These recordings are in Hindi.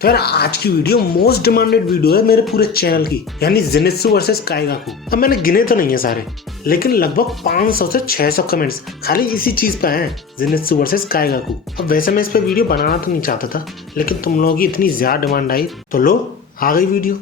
तो यार आज की वीडियो मोस्ट डिमांडेड वीडियो है मेरे पूरे चैनल की, यानी ज़ेनित्सु वर्सेस काइगाकू। अब मैंने गिने तो नहीं है सारे, लेकिन लगभग 500 से 600 कमेंट्स खाली इसी चीज पे हैं, ज़ेनित्सु वर्सेस काइगाकू। अब वैसे मैं इस पे वीडियो बनाना तो नहीं चाहता था, लेकिन तुम लोगों की इतनी ज्यादा डिमांड आई तो लो आ गई वीडियो।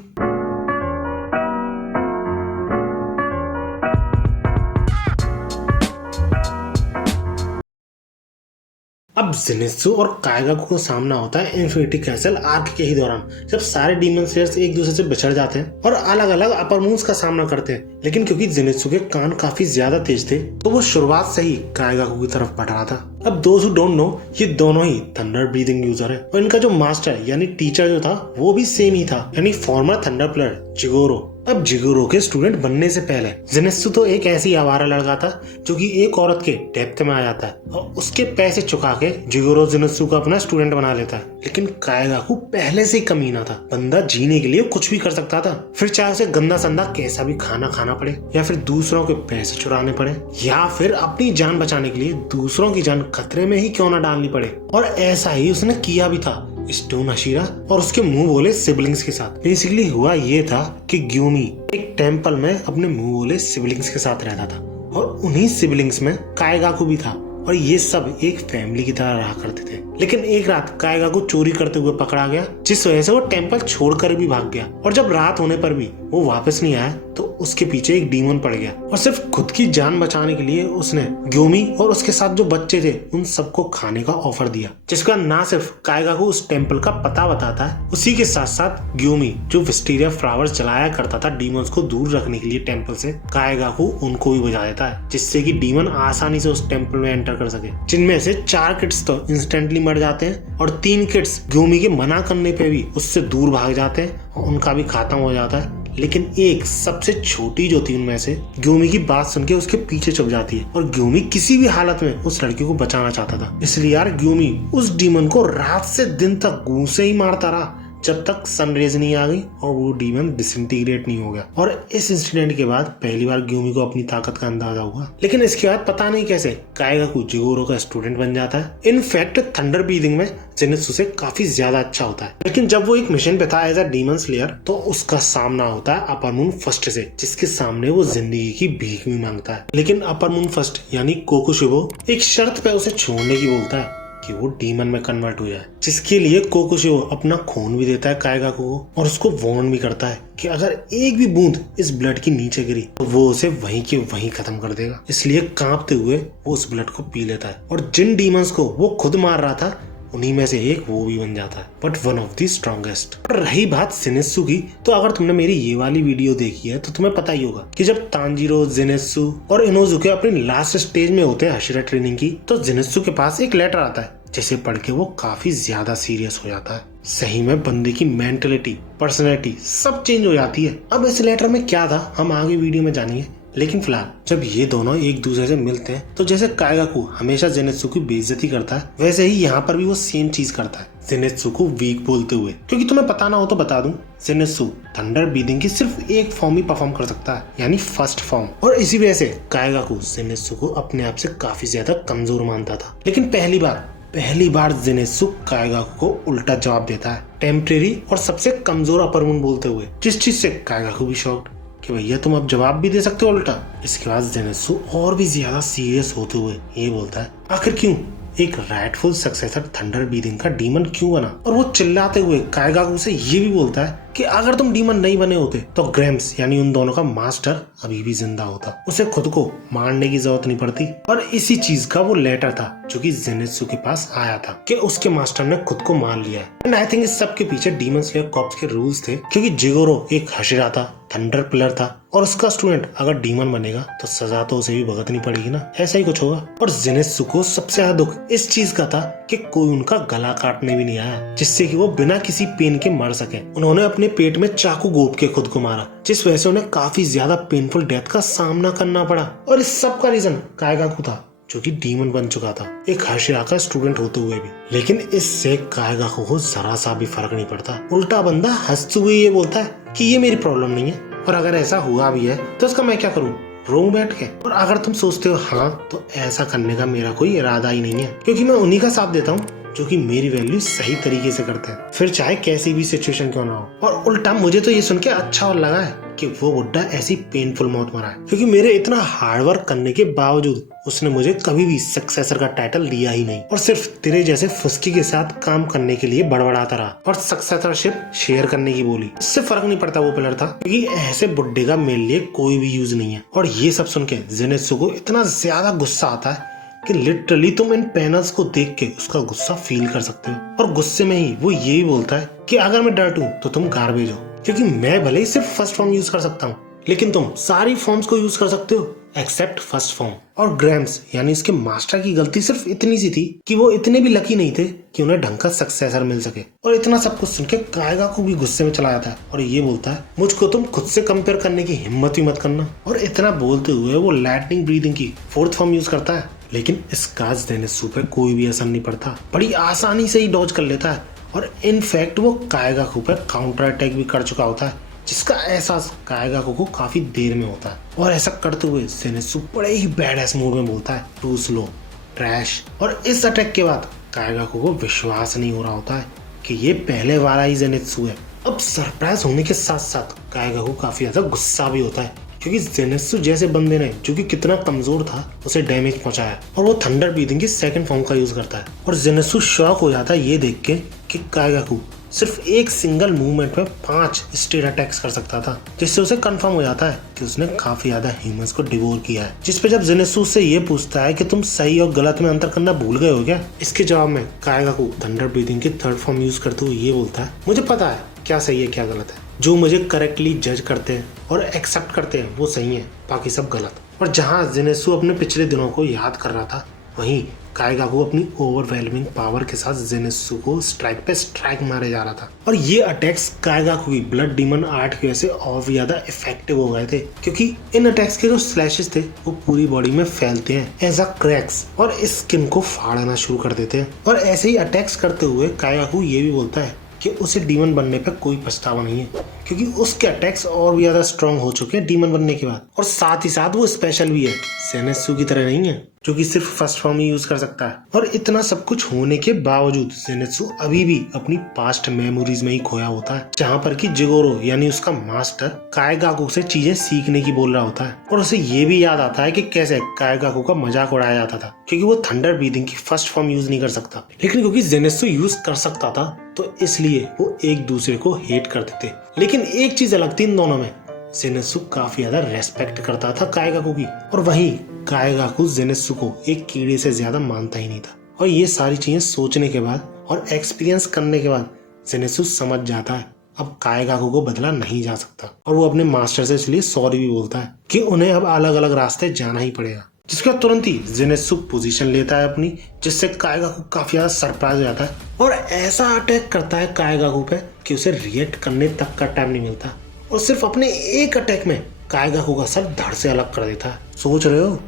अब ज़ेनित्सु और काइगाकू का सामना होता है इन्फिनिटी कैसल आर्क के ही दौरान, जब सारे डीमन स्लेयर्स एक दूसरे से बिछड़ जाते हैं और अलग अलग अपर मूव्स का सामना करते हैं। लेकिन क्योंकि ज़ेनित्सु के कान काफी ज्यादा तेज थे, तो वो शुरुआत से ही काइगाकू की तरफ बढ़ रहा था। अब दोस्त हु डोंट नो, ये दोनों ही थंडर ब्रीदिंग यूजर है और इनका जो मास्टर यानी टीचर जो था वो भी सेम ही था, यानी फॉर्मर थंडर प्लेयर जिगोरो। अब जिगोरो के स्टूडेंट बनने से पहले ज़ेनित्सु तो एक ऐसी आवारा लड़का था जो कि एक औरत के डेप्थ में आ जाता है और उसके पैसे चुका के जिगोरो ज़ेनित्सु को अपना स्टूडेंट बना लेता है। लेकिन काइगाकू पहले से ही कमीना था, बंदा जीने के लिए कुछ भी कर सकता था, फिर चाहे उसे गंदा संदा कैसा भी खाना खाना पड़े, या फिर दूसरों के पैसे चुराने पड़े, या फिर अपनी जान बचाने के लिए दूसरों की जान खतरे में ही क्यों ना डालनी पड़े। और ऐसा ही उसने किया भी था स्टोन हशीरा और उसके मुंह बोले सिबलिंग्स के साथ। बेसिकली हुआ ये था कि ग्यूमी एक टेम्पल में अपने मुंह बोले सिबलिंग्स के साथ रहता था और उन्हीं सिबलिंग्स में काइगाकू भी था और ये सब एक फैमिली की तरह रहा करते थे। लेकिन एक रात काइगाकू चोरी करते हुए पकड़ा गया, जिस वजह से वो टेम्पल छोड़कर भी भाग गया। और जब रात होने पर भी वो वापस नहीं आया तो उसके पीछे एक डीमन पड़ गया और सिर्फ खुद की जान बचाने के लिए उसने ग्यूमी और उसके साथ जो बच्चे थे उन सबको खाने का ऑफर दिया, जिसका ना सिर्फ काइगाकू उस टेम्पल का पता बताता है, उसी के साथ साथ ग्यूमी जो विस्टीरिया फ्लावर्स जलाया करता था डीमंस को दूर रखने के लिए टेम्पल से, काइगाकू उनको भी बजा देता है, जिससे कि डीमन आसानी से उस टेम्पल में एंटर कर सके। जिनमें से 4 किड्स तो इंस्टेंटली मर जाते हैं और 3 किड्स ग्यूमी के मना करने पे भी उससे दूर भाग जाते हैं और उनका भी खत्म हो जाता है। लेकिन एक सबसे छोटी जो थी उनमें से ग्यूमी की बात सुन के उसके पीछे छुप जाती है और ग्यूमी किसी भी हालत में उस लड़की को बचाना चाहता था। इसलिए यार ग्यूमी उस डीमन को रात से दिन तक घूंसे ही मारता रहा जब तक सनरेज नहीं आ गई और वो डीमन डिसइंटीग्रेट नहीं हो गया। और इस इंसिडेंट के बाद पहली बार ग्यूमी को अपनी ताकत का अंदाजा हुआ। लेकिन इसके बाद पता नहीं कैसे काइगाकू जिगोरो का स्टूडेंट बन जाता है। इनफैक्ट थंडर ब्रीदिंग में ज़ेनित्सु से काफी ज्यादा अच्छा होता है। लेकिन जब वो एक मिशन पे था एज अ डीमन स्लेयर, तो उसका सामना होता है अपर मून फर्स्ट से, जिसके सामने वो जिंदगी की भीख भी मांगता है। लेकिन अपर मून फर्स्ट यानी कोकुशिबो एक शर्त पे उसे छोड़ने की बोलता है कि वो डीमन में कन्वर्ट हो जाए, जिसके लिए कोकुशिबो अपना खून भी देता है काइगाकू को और उसको वार्न भी करता है कि अगर एक भी बूंद इस ब्लड की नीचे गिरी तो वो उसे वहीं के वहीं खत्म कर देगा। इसलिए कांपते हुए वो उस ब्लड को पी लेता है और जिन डीमंस को वो खुद मार रहा था उन्हीं में से एक वो भी बन जाता है, but one of the strongest. रही बात ज़ेनित्सु की, तो अगर तुमने मेरी ये वाली वीडियो देखी है तो तुम्हें पता ही होगा कि जब तांजीरो, ज़ेनित्सु और इनोजुके अपनी लास्ट स्टेज में होते हैं हशीरा ट्रेनिंग की, तो ज़ेनित्सु के पास एक लेटर आता है जिसे पढ़ के वो काफी ज्यादा सीरियस हो जाता है। सही में बंदे की मेंटलिटी, पर्सनैलिटी सब चेंज हो जाती है। अब इस लेटर में क्या था हम आगे वीडियो में जानिए। लेकिन फिलहाल जब ये दोनों एक दूसरे से मिलते हैं तो जैसे काइगाकू हमेशा ज़ेनित्सु की बेइज्जती करता है, वैसे ही यहाँ पर भी वो सेम चीज करता है, ज़ेनित्सु को वीक बोलते हुए। क्योंकि तुम्हें पता ना हो तो बता दूं, ज़ेनित्सु थंडर ब्रीदिंग की सिर्फ एक फॉर्म ही परफॉर्म कर सकता है, यानी फर्स्ट फॉर्म। और इसी वजह से काइगाकू ज़ेनित्सु को अपने आप से काफी ज्यादा कमजोर मानता था। लेकिन पहली बार ज़ेनित्सु काइगाकू को उल्टा जवाब देता है, टेम्परेरी और सबसे कमजोर अपर मून बोलते हुए, जिस चीज से काइगाकू भी शॉक्ड कि भैया तुम अब जवाब भी दे सकते हो उल्टा। इसके बाद ज़ेनित्सु और भी ज्यादा सीरियस होते हुए ये बोलता है, आखिर क्यों एक राइटफुल सक्सेसर थंडर ब्रीदिंग का डीमन क्यों बना? और वो चिल्लाते हुए काइगाकू से ये भी बोलता है कि अगर तुम डीमन नहीं बने होते तो ग्रैम्स यानी उन दोनों का मास्टर अभी भी जिंदा होता, उसे खुद को मारने की जरूरत नहीं पड़ती। और इसी चीज का वो लेटर था जो कि ज़ेनित्सु के पास आया था कि उसके मास्टर ने खुद को मार लिया है। एंड आई थिंक इस सब के पीछे डीमन स्लेयर कॉर्प्स के रूल्स थे, क्योंकि जिगोरो एक हशीरा था, थंडर प्लेयर था और उसका स्टूडेंट अगर डीमन बनेगा तो सजा तो उसे भी भुगतनी पड़ेगी ना, ऐसा ही कुछ होगा। और ज़ेनित्सु को सबसे ज्यादा दुख इस चीज का था कि कोई उनका गला काटने भी नहीं आया, जिससे कि वो बिना किसी पेन के मर सके। उन्होंने अपने पेट में चाकू घोंप के खुद को मारा, जिस वजह से उन्हें काफी ज्यादा पेनफुल डेथ का सामना करना पड़ा। और इस सब का रीजन काइगाकू था, जो कि डीमन बन चुका था, एक हशीरा का स्टूडेंट होते हुए भी। लेकिन इससे काइगाकू को जरा सा भी फर्क नहीं पड़ता, उल्टा बंदा हंसते हुए ये बोलता है कि ये मेरी प्रॉब्लम नहीं है, और अगर ऐसा हुआ भी है तो उसका मैं क्या करूं, रो बैठ के। और अगर तुम सोचते हो हाँ, तो ऐसा करने का मेरा कोई इरादा ही नहीं है, क्योंकि मैं उन्हीं का साथ देता हूँ जो कि मेरी वैल्यू सही तरीके से करते हैं, फिर चाहे कैसी भी सिचुएशन क्यों ना हो। और उल्टा मुझे तो ये सुन के अच्छा और लगा है कि वो बुड्ढा ऐसी पेनफुल मौत मरा है, क्योंकि मेरे इतना हार्डवर्क करने के बावजूद उसने मुझे कभी भी सक्सेसर का टाइटल दिया ही नहीं, और सिर्फ तेरे जैसे फुस्की के साथ काम करने के लिए बड़बड़ाता रहा और सक्सेसरशिप शेयर करने की बोली। इससे फर्क नहीं पड़ता वो पिलर था, क्योंकि ऐसे बुड्ढे का मेरे लिए कोई भी यूज नहीं है। और ये सब सुन के जेनेत्सु को इतना ज्यादा गुस्सा आता है कि लिटरली तुम इन पैनल्स को देख के उसका गुस्सा फील कर सकते हो। और गुस्से में ही वो ये भी बोलता है कि अगर मैं डर्ट हूँ तो तुम गार्बेज हो, क्योंकि मैं भले ही सिर्फ फर्स्ट फॉर्म यूज कर सकता हूँ, लेकिन तुम सारी फॉर्म्स को यूज कर सकते हो एक्सेप्ट फर्स्ट फॉर्म। और ग्रैम्स यानी इसके मास्टर की गलती सिर्फ इतनी सी थी कि वो इतने भी लकी नहीं थे कि उन्हें ढंग का सक्सेसर मिल सके। और इतना सब कुछ सुन के कायगा को भी गुस्से में चला जाता है और ये बोलता है, मुझको तुम खुद से कंपेयर करने की हिम्मत ही मत करना। और इतना बोलते हुए वो लाइटनिंग ब्रीदिंग की फोर्थ फॉर्म यूज करता है, लेकिन इसका जेनेत्सु पे कोई भी असर नहीं पड़ता, बड़ी आसानी से ही डॉज कर लेता है। और इनफैक्ट वो कायगाकू पे काउंटर अटैक भी कर चुका होता है, जिसका एहसास कायगाकू को काफी देर में होता है। और ऐसा करते हुए जेनेत्सु बड़े ही बैडएस मूड में बोलता है, टू स्लो, ट्रैश। और इस अटैक के बाद कायगाकू को विश्वास नहीं हो रहा होता है कि ये पहले वाला ही जेनेत्सु है। अब सरप्राइज होने के साथ साथ कायगाकू काफी ज्यादा गुस्सा भी होता है, क्योंकि जेनेत्सु जैसे बंदे ने, जो कि कितना कमजोर था, उसे डैमेज पहुंचाया। और वो थंडर ब्रीथिंग की सेकंड फॉर्म का यूज करता है। और जेनेत्सु शॉक हो जाता है ये देख के कि कायगाकू सिर्फ एक सिंगल मूवमेंट में 5 स्टेट अटैक्स कर सकता था, जिससे उसे कंफर्म हो जाता है कि उसने काफी ज्यादा ह्यूमंस को डिवोर किया है। जिस पे जब जेनेत्सु उससे ये पूछता है कि तुम सही और गलत में अंतर करना भूल गए हो क्या, इसके जवाब में कायगाकू थंडर ब्रीथिंग की थर्ड फॉर्म यूज करते हुए ये बोलता है, मुझे पता है क्या सही है क्या गलत है। जो मुझे करेक्टली जज करते हैं और एक्सेप्ट करते हैं वो सही है, बाकी सब गलत। और जहाँ जेनेत्सु अपने पिछले दिनों को याद कर रहा था, वहीं कायगाकू अपनी ओवरवेलमिंग पावर के साथ जेनेत्सु को स्ट्राइक पे स्ट्राइक मारे जा रहा था। और ये अटैक्स कायगाकू की ब्लड डीमन आर्ट की वजह से और भी ज्यादा इफेक्टिव हो गए थे, क्योंकि इन अटैक्स के जो स्लैशेस थे वो पूरी बॉडी में फैलते हैं एज अ क्रैक्स और स्किन को फाड़ना शुरू कर देते हैं। और ऐसे ही अटैक्स करते हुए कायगाकू ये भी बोलता है कि उसे डीमन बनने पे कोई पछतावा नहीं है, क्योंकि उसके अटैक्स और भी ज्यादा स्ट्रॉन्ग हो चुके हैं डीमन बनने के बाद। और साथ ही साथ वो स्पेशल भी है, जेनेत्सु की तरह नहीं है जो कि सिर्फ फर्स्ट फॉर्म ही यूज कर सकता है। और इतना सब कुछ होने के बावजूद जेनेत्सु अभी भी अपनी पास्ट मेमोरीज में ही खोया होता है, जहाँ पर कि जिगोरो यानी उसका मास्टर कायगाकू से चीजें सीखने की बोल रहा होता है। और उसे ये भी याद आता है कि कैसे कायगाकू का मजाक उड़ाया जाता था, क्योंकि वो थंडर ब्रीथिंग की फर्स्ट फॉर्म यूज नहीं कर सकता, लेकिन क्योंकि जेनेत्सु यूज कर सकता था तो इसलिए वो एक दूसरे को हेट करते थे। लेकिन एक चीज अलग थी इन दोनों में, जेनेत्सु काफी ज्यादा रेस्पेक्ट करता था कायगाकू की, और वहीं कायगाकू जेनेत्सु को एक कीड़े से ज्यादा मानता ही नहीं था। और ये सारी चीजें सोचने के बाद और एक्सपीरियंस करने के बाद जेनेत्सु समझ जाता है अब कायगाकू को बदला नहीं जा सकता, और वो अपने मास्टर से इसलिए सॉरी भी बोलता है कि उन्हें अब अलग अलग रास्ते जाना ही पड़ेगा। जिसके बाद तुरंत ही जेनेत्सु पोजीशन लेता है अपनी, जिससे कायगाकू काफी ज्यादा सरप्राइज हो जाता है और ऐसा अटैक करता है कायगाकू पे कि उसे रिएक्ट करने तक का टाइम नहीं मिलता, और सिर्फ अपने एक अटैक में कायगाकू का सर धड़ से अलग कर देता है। सोच रहे हो,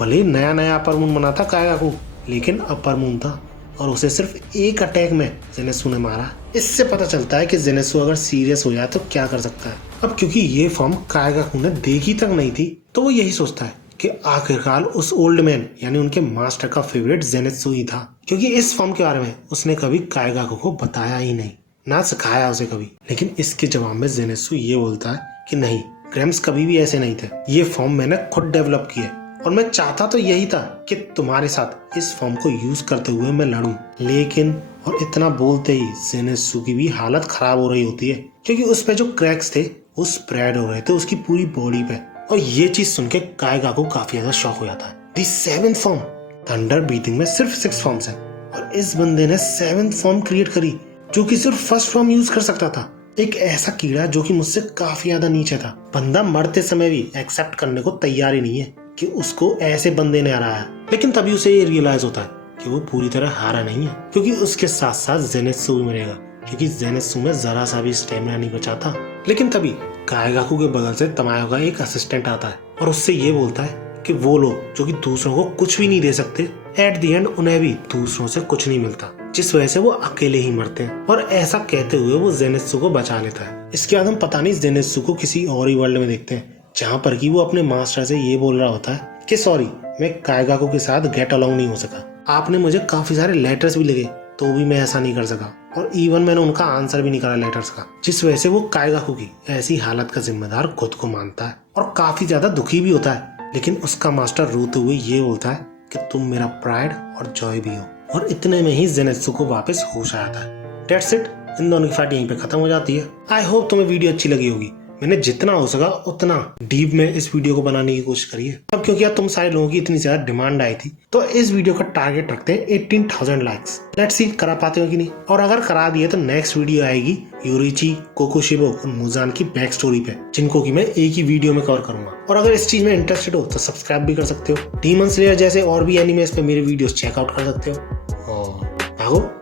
भले नया नया अपर मून बना था कायगाकू, लेकिन अपर मून था और उसे सिर्फ एक अटैक में जेनेत्सु ने मारा। इससे पता चलता है कि जेनेत्सु अगर सीरियस हो जाए तो क्या कर सकता है। अब क्योंकि ये फॉर्म कायगाकू ने देखी तक नहीं थी, तो वो यही सोचता है कि आखिरकार उस ओल्ड मैन यानी उनके मास्टर का फेवरेट जेनेत्सु ही था, क्योंकि इस फॉर्म के बारे में उसने कभी कायगाकू को बताया ही नहीं, ना सिखाया उसे कभी। लेकिन इसके जवाब में जेनेत्सु ये बोलता है कि नहीं, ग्रैम्स कभी भी ऐसे नहीं थे, ये फॉर्म मैंने खुद डेवलप किए और मैं चाहता तो यही था कि तुम्हारे साथ इस फॉर्म को यूज करते हुए मैं लड़ूं। लेकिन और इतना बोलते ही जेनेत्सु की भी हालत खराब हो रही होती है, क्योंकि उस पे जो क्रैक्स थे वो स्प्रेड हो रहे थे उसकी पूरी बॉडी पे। और ये चीज सुन के कायगाकू काफी ज्यादा शॉक हो जाता है। दी 7th फॉर्म, थंडर ब्रीथिंग में सिर्फ 6 फॉर्म्स हैं और इस बंदे ने 7th फॉर्म क्रिएट करी जो कि सिर्फ फर्स्ट फॉर्म यूज कर सकता था। एक ऐसा कीड़ा जो कि मुझसे काफी ज्यादा नीचे था। बंदा मरते समय भी एक्सेप्ट करने को तैयार ही नहीं है कि उसको ऐसे बंदे ने हराया, लेकिन तभी उसे ये रियलाइज होता है कि वो पूरी तरह हारा नहीं है, क्योंकि उसके साथ साथ जेनेत्सु भी मरेगा, क्योंकि जेनेत्सु में जरा सा भी स्टेमिना नहीं बचा था। लेकिन तभी कायगाकू के बगल से तमायो का एक असिस्टेंट आता है और उससे ये बोलता है कि वो लोग जो कि दूसरों को कुछ भी नहीं दे सकते, एट दी एंड उन्हें भी दूसरों से कुछ नहीं मिलता, जिस वजह से वो अकेले ही मरते हैं। और ऐसा कहते हुए वो जेनेत्सु को बचा लेता है। इसके बाद हम पता नहीं जेनेत्सु को किसी और ही वर्ल्ड में देखते हैं, जहाँ पर कि वो अपने मास्टर से ये बोल रहा होता है कि सॉरी, मैं कायगाकू के साथ गेट अलोंग नहीं हो सका। आपने मुझे काफी सारे लेटर्स भी लिखे, तो भी मैं ऐसा नहीं कर सका, और इवन मैंने उनका आंसर भी नहीं करा लेटर्स का, जिस वजह से वो काइगाकू की ऐसी हालत का जिम्मेदार खुद को मानता है और काफी ज्यादा दुखी भी होता है। लेकिन उसका मास्टर रोते हुए ये बोलता है कि तुम मेरा प्राइड और जॉय भी हो, और इतने में ही जेनेत्सु को वापस होश आता है। दैट्स इट, इन दोनों की फाइट यहीं पे खत्म हो जाती है। आई होप तुम्हें वीडियो अच्छी लगी होगी। मैंने जितना हो सका उतना डीप में इस वीडियो को बनाने की कोशिश करी है। अब क्योंकि यार तुम सारे लोगों की इतनी ज्यादा डिमांड आई थी, तो इस वीडियो का टारगेट रखते हैं 18,000 लाइक्स। लेट्स सी करा पाते हो कि नहीं, और अगर करा दिए तो नेक्स्ट वीडियो आएगी योरीची, कोकोशिबो और मुजान की बैक स्टोरी पे, जिनको की मैं एक ही वीडियो में कवर करूंगा। और अगर इस चीज में इंटरेस्टेड हो तो सब्सक्राइब भी कर सकते हो। डीमन स्लेयर जैसे और भी एनिमेस पे मेरे वीडियोस चेकआउट कर सकते हो। और भागो।